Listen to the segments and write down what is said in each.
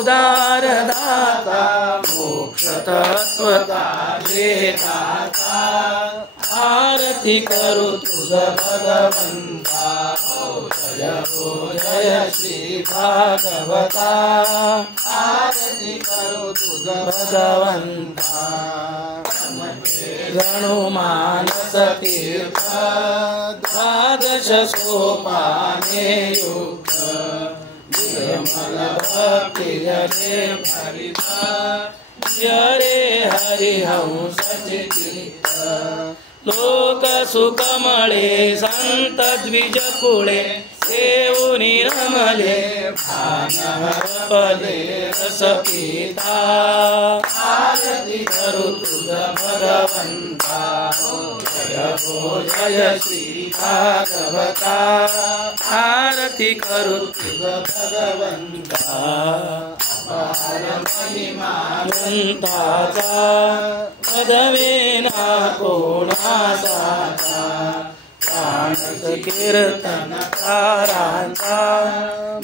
उदारदाता मोक्षतत्वता जेताता आरती करू तुझ भगवंता हो जय श्री भागवता आरती करू तुझ भगवंता गणु मानस तीर्थ द्वादश सोपाने युक्त निर्मल भक्ति जरे भरित जरे हरिहंस चित्त लोक सुकमळे संत द्विज कुळे सेवुनी रमले भानहर पदे रस पिता आरती करू तुझ भगवंता हो जय श्री भागवता आरती करू तुझ भगवंता अपार महिमानंताचा पदवेना कोणाचा प्राणच कीर्तनकारांचा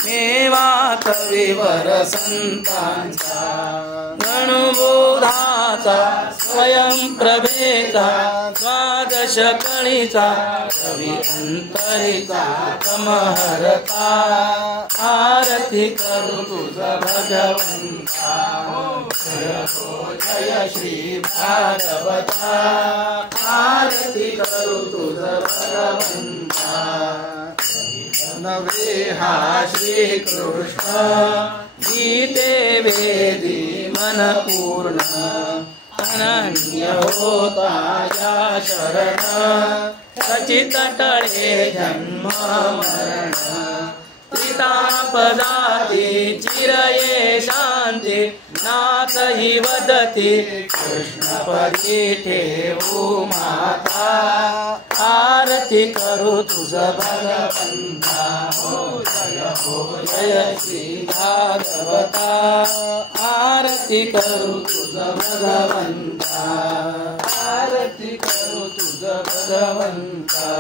मेवा कविवर संतांचा गणुबोधाचा स्वयंप्रभेचा द्वादश कणीचा कवी अंतरीचा तमहरता आरती करू तुझ भगवंता हो जय श्री भागवता आरती करू तुझ भगवंता नवे हा श्री कृष्ण गीते वेदी मन पूर्ण अनन्य होता या शरण सचित टळे जन्म मरण त्रितापदाति चिरये शांती नाथ हि वदति कृष्णपदी ठेवू माता आरती करू तुझ भगवंता हो जय श्री भागवता आरती करू तुझ भगवंता आरती करू तुझ भगवंता।